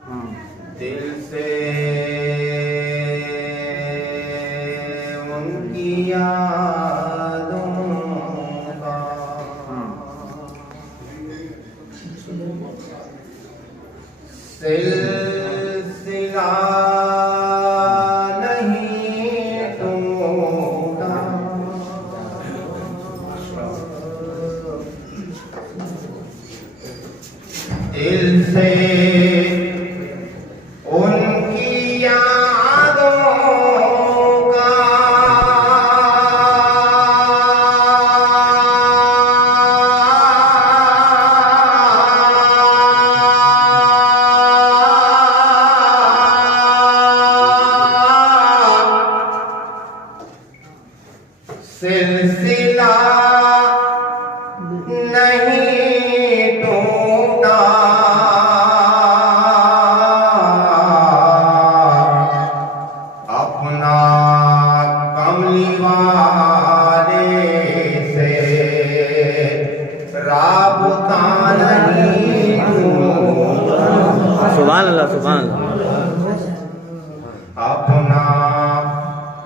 दिल से उनकी यादों का सिलसिला नहीं टूटा। दिल से उनकी यादों का सिलसिला नहीं टूटा। अपना कमली वाले से राबता नहीं टूटा। सुभान अल्लाह, सुभान अल्लाह। अपना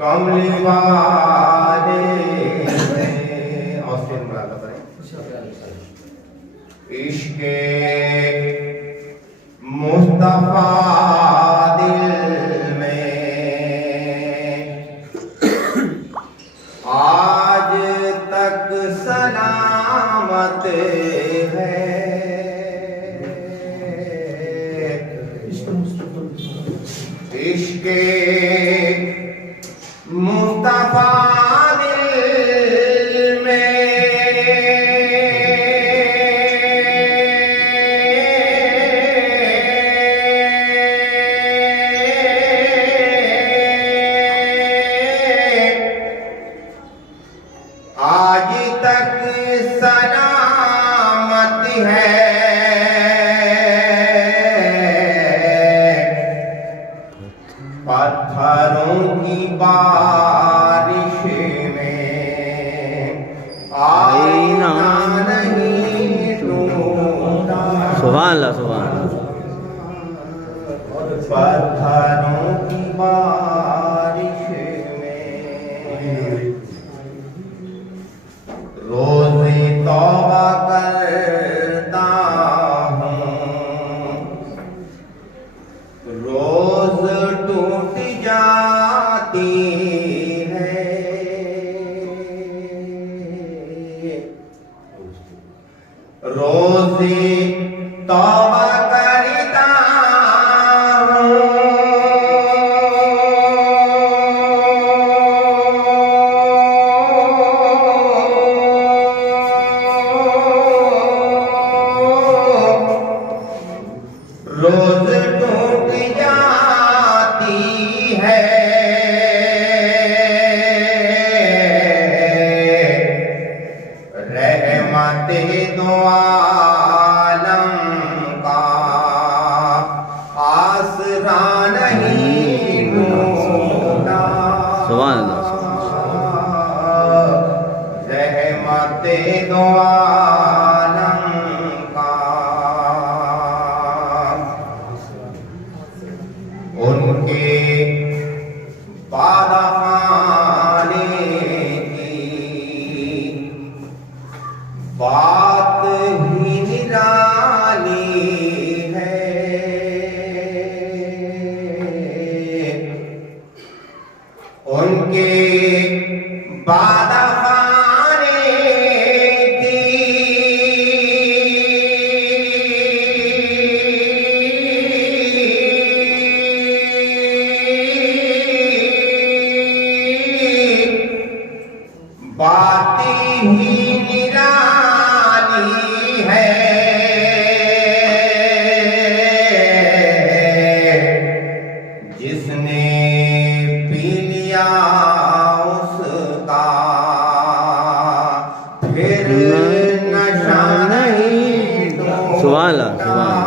कमली वाले से और फिर मुरादा करें। इश्क़े मुस्तफा दिल में आज तक सलामत है। इश्क़े मुस्तफा दिल में आज तक सलामत है। पत्थरों की बारिश में आईना नहीं टूटा। सुभान अल्लाह, सुभान अल्लाह। पत्थरों की बारिश में रोज़े तौबा करता हूँ, रोज़ टूट जाती है। रोज़े तौबा करता रोज टूट जाती है। रहमते दो आलम का आसरा नहीं टूटा। सुभान अल्लाह। रहमते दो आलम का उनके बाद आने की बात ही निराली है। उनके बाद आने बात ही निराली है। जिसने पी लिया उसका फिर नशा नहीं टूटा। सुभान अल्लाह, सुभान अल्लाह।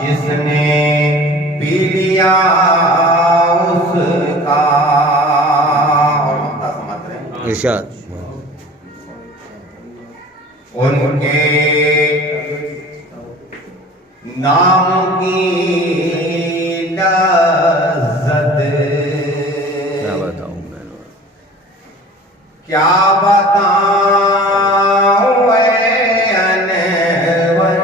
जिसने पी लिया उसका इरशाद। उनके नाम की लज्जत क्या बताऊं मैं? क्या बताऊं ऐ अनवर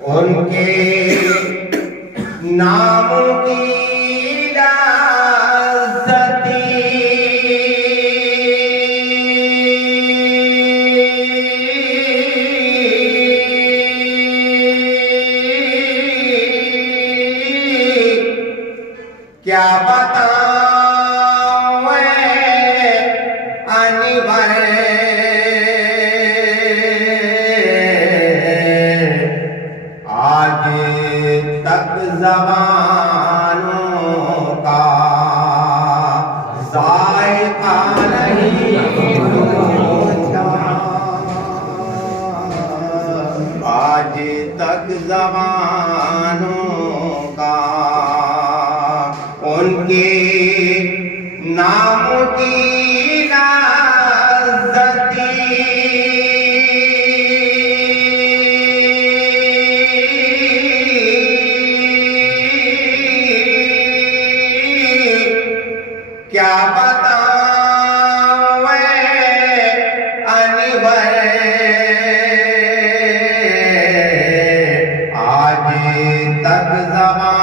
उनके नाम की क्या बताऊं अनवर आज तक ज़बानों का जायका नहीं पहुंचा आज तक ज़बानों का उनके नाम की क्या बताऊं अनवर आज तक ज़बान